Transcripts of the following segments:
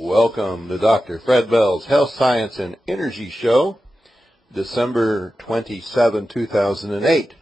Welcome to Dr. Fred Bell's Health, Science, and Energy Show, December 27, 2008.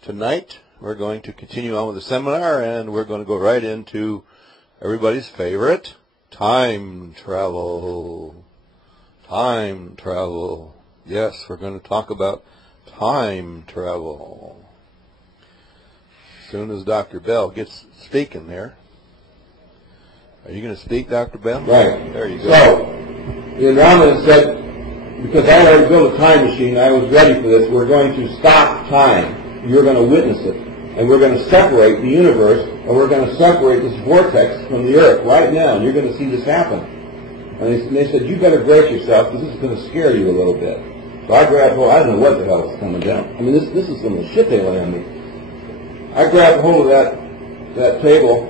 Tonight, we're going to continue on with the seminar, and we're going to go right into everybody's favorite, time travel. Time travel. Yes, we're going to talk about time travel. As soon as Dr. Bell gets speaking there. Are you going to speak, Dr. Bell? Right. There you go. So, the Andromedan said, because I already built a time machine, I was ready for this, we're going to stop time. You're going to witness it. And we're going to separate the universe, and we're going to separate this vortex from the Earth right now, and you're going to see this happen. And they said, you better brace yourself, because this is going to scare you a little bit. So I grabbed hold, I don't know what the hell is coming down. I mean, this is some of the shit they lay on me. I grabbed hold of that table,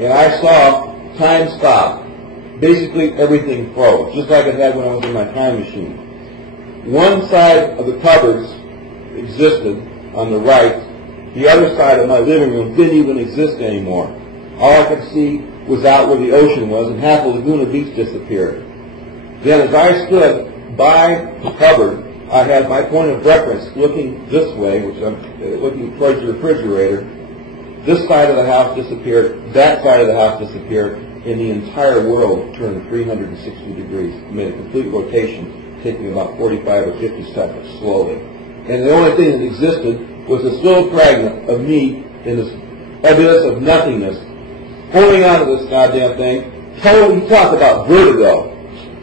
and I saw time stop. Basically, everything froze, just like it had when I was in my time machine. One side of the cupboards existed on the right. The other side of my living room didn't even exist anymore. All I could see was out where the ocean was, and half of Laguna Beach disappeared. Then as I stood by the cupboard, I had my point of reference looking this way, which I'm looking towards the refrigerator. This side of the house disappeared, that side of the house disappeared, and the entire world turned 360 degrees. It made a complete rotation, taking about 45 or 50 seconds, slowly. And the only thing that existed was this little fragment of me in this abyss of nothingness, holding on to this goddamn thing. Totally, talk about vertigo.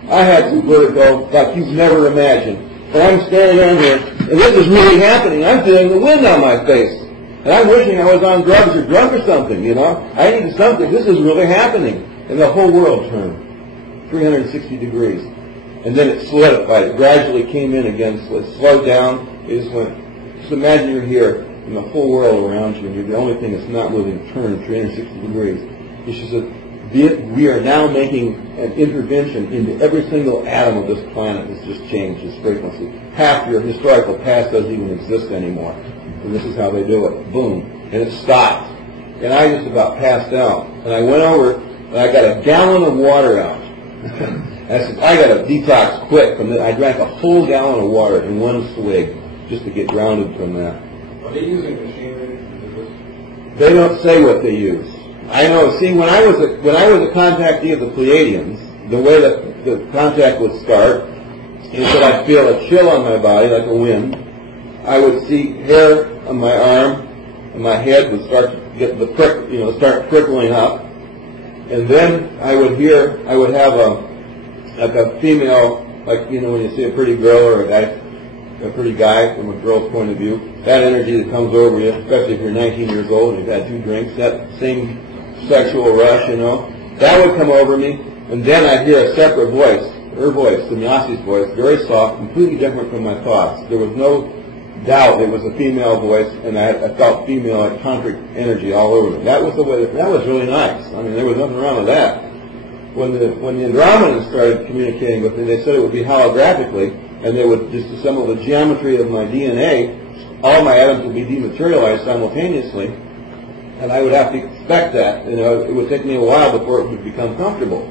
I had some vertigo like you've never imagined. And I'm standing around here, and this is really happening. I'm feeling the wind on my face. And I'm wishing I was on drugs or drunk or something, you know. I needed something. This is really happening. And the whole world turned 360 degrees. And then it solidified. It gradually came in again. So it slowed down. It just went, just imagine you're here and the whole world around you, and you're the only thing that's not moving turned 360 degrees. And she said, we are now making an intervention into every single atom of this planet that's just changed its frequency. Half your historical past doesn't even exist anymore. And this is how they do it. Boom. And it stopped. And I just about passed out. And I went over and I got a gallon of water out. I said, I got to detox quick from that. I drank a full gallon of water in one swig just to get grounded from that. Are they using machinery? They don't say what they use. I know. See, when I was a contactee of the Pleiadians, the way that the contact would start is that I'd feel a chill on my body like a wind. I would see hair on my arm, and my head would start to get the prick, start prickling up. And then I would have a female, like, when you see a pretty girl or a pretty guy from a girl's point of view, that energy that comes over you, especially if you're 19 years old and you've had 2 drinks, that same sexual rush, that would come over me. And then I'd hear a separate voice, her voice, Sanyasi's voice, very soft, completely different from my thoughts. There was no doubt it was a female voice, and I felt female tantric energy all over me. That was the way. That was really nice. I mean, there was nothing wrong with that. When the Andromedans started communicating with me, they said it would be holographically, and they would just assemble the geometry of my DNA. All my atoms would be dematerialized simultaneously, and I would have to expect that. It would take me a while before it would become comfortable.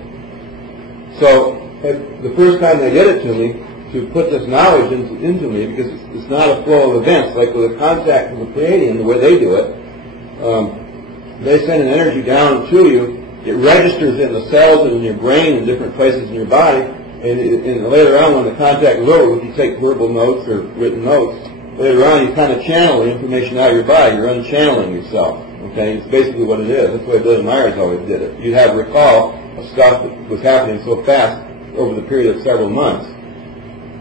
So the first time they did it to me, to put this knowledge into me, because it's not a flow of events, like with a contact with the Pleiadian, the way they do it, they send an energy down to you, it registers in the cells and in your brain and different places in your body, and later on when the contact is over, if you take verbal notes or written notes, later on you kind of channel the information out of your body, you're unchanneling yourself, okay? It's basically what it is. That's the way Billy Myers always did it. You'd have recall of stuff that was happening so fast over the period of several months.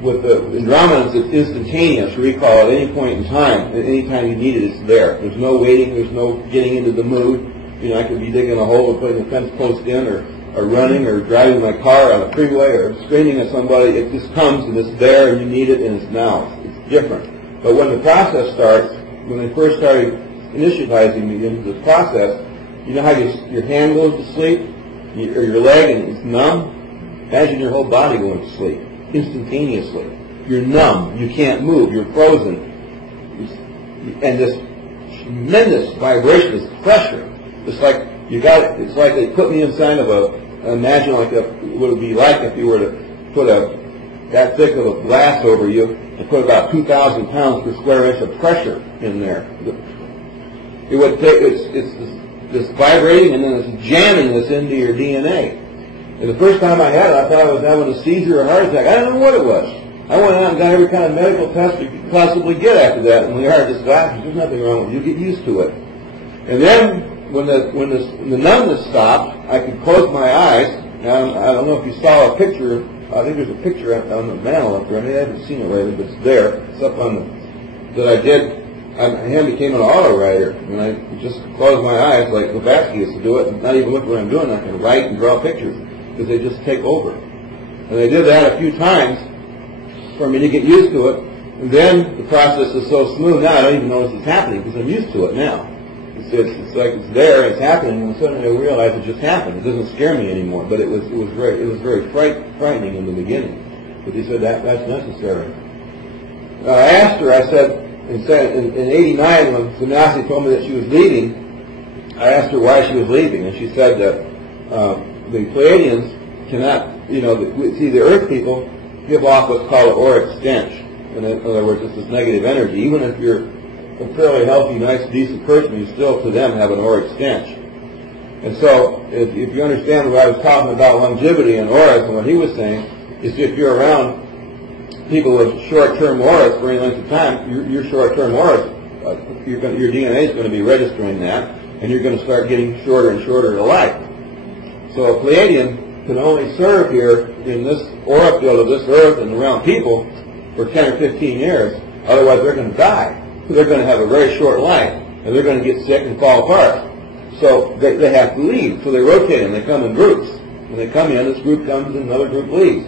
With the Andromedans, it's instantaneous recall at any point in time. At any time you need it, it's there. There's no waiting. There's no getting into the mood. I could be digging a hole and putting a fence post in, or running, or driving my car on a freeway, or screaming at somebody. It just comes, and it's there, and you need it, and it's now. It's different. But when the process starts, when they first started initializing me into this process, you know how your hand goes to sleep, or your leg, and it's numb? Imagine your whole body going to sleep. Instantaneously. You're numb. You can't move. You're frozen. And this tremendous vibration, this pressure, it's like they put me inside of imagine like what it would be like if you were to put that thick of a glass over you and put about 2,000 pounds per square inch of pressure in there. It would take, it's this vibrating and then it's jamming this into your DNA. And the first time I had it, I thought I was having a seizure or a heart attack. I didn't know what it was. I went out and got every kind of medical test you could possibly get after that. And the just doctors, there's nothing wrong with it. You get used to it. And then when the numbness stopped, I could close my eyes. Now, I don't know if you saw a picture. I think there's a picture on the mantle up there. I mean, I haven't seen it right, but it's there. It's up on that I did. My hand became an auto writer, and I just close my eyes like Levatsky used to do it, and not even look what I'm doing. I can write and draw pictures because they just take over. And I did that a few times for me to get used to it. And then the process is so smooth now I don't even notice it's happening because I'm used to it now. It's like it's there, it's happening, and suddenly I realize it just happened. It doesn't scare me anymore, but it was very frightening in the beginning. But he said that's necessary. I asked her. I said in '89 when Sannyasi told me that she was leaving, I asked her why she was leaving, and she said that the Pleiadians cannot, the Earth people give off what's called an auric stench. In other words, it's this negative energy. Even if you're a fairly healthy, nice, decent person, you still, to them, have an auric stench. And so, if you understand what I was talking about longevity and auras, and what he was saying, is if you're around people with short-term auras for any length of time, your short-term auras, your DNA is going to be registering that, and you're going to start getting shorter and shorter to life. So a Pleiadian can only serve here in this aura field of this Earth and around people for 10 or 15 years, otherwise they're going to die. So they're going to have a very short life, and they're going to get sick and fall apart. So they have to leave. So they rotate and they come in groups. When they come in, this group comes and another group leaves.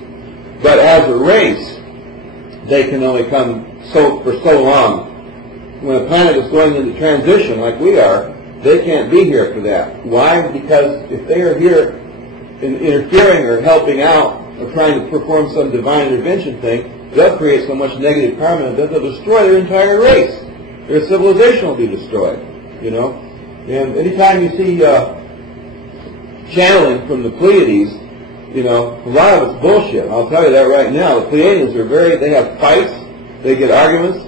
But as a race, they can only come for so long. When a planet is going into transition like we are, they can't be here for that. Why? Because if they are here interfering or helping out or trying to perform some divine intervention thing, they'll create so much negative karma that they'll destroy their entire race. Their civilization will be destroyed, And anytime you see channeling from the Pleiades, a lot of it's bullshit. I'll tell you that right now. The Pleiadians are they have fights, they get arguments.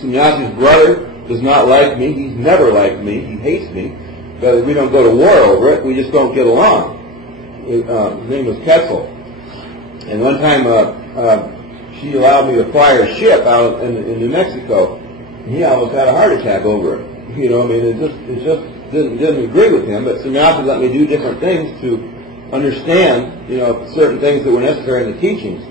Sannyasi's brother does not like me. He's never liked me. He hates me. But we don't go to war over it. We just don't get along. His name was Quetzal. And one time she allowed me to fly her ship out in New Mexico. And he almost had a heart attack over it. It just didn't agree with him. But Sannyasi let me do different things to understand, certain things that were necessary in the teachings.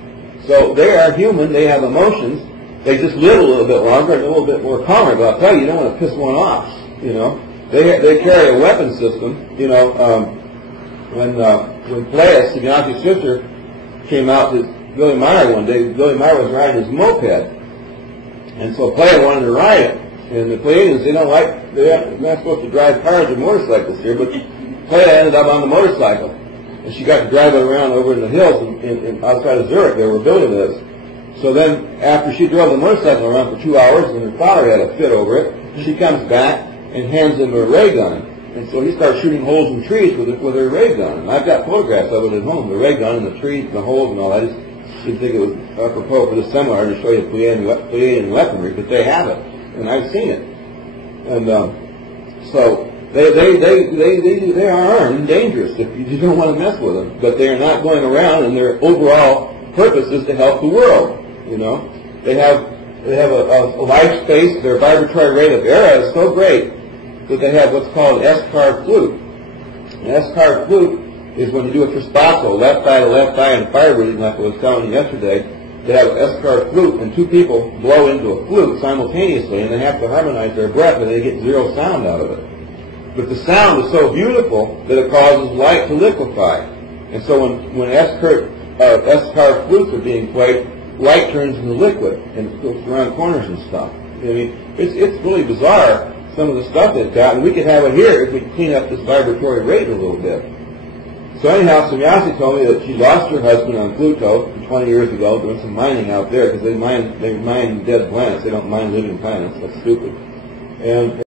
So they are human. They have emotions. They just live a little bit longer and a little bit more calmer. But I'll tell you don't want to piss one off. They carry a weapon system. When Pleiades, Sannyasi's sister, came out to Billy Meyer one day, Billy Meyer was riding his moped, and so Pleiades wanted to ride it. And the Pleiadians, they're not supposed to drive cars or motorcycles here, but Pleiades ended up on the motorcycle, and she got to drive it around over in the hills outside of Zurich, where Billy lives. So then, after she drove the motorcycle around for 2 hours, and her father had a fit over it, she comes back and hands him a ray gun. And so he starts shooting holes in trees with her ray gun. And I've got photographs of it at home, the ray gun and the trees and the holes and all that. I just didn't think it was apropos for this seminar to show you Pleiadian weaponry, but they have it, and I've seen it. And so they are armed and dangerous if you don't want to mess with them. But they are not going around, and their overall purpose is to help the world. They have a life space. Their vibratory rate of error is so great that they have what's called an S-car flute. An S-car flute is when you do a traspasso, left eye to left eye and fire breathing, like I was telling you yesterday. They have an S-car flute, and two people blow into a flute simultaneously, and they have to harmonize their breath, and they get zero sound out of it. But the sound is so beautiful that it causes light to liquefy. And so when S-car flutes are being played, light turns into liquid and goes around corners and stuff. It's really bizarre, some of the stuff they've got, and we could have it here if we clean up this vibratory rate a little bit. So anyhow, Sannyasi told me that she lost her husband on Pluto 20 years ago doing some mining out there, because they mine dead planets. They don't mine living planets. That's stupid. And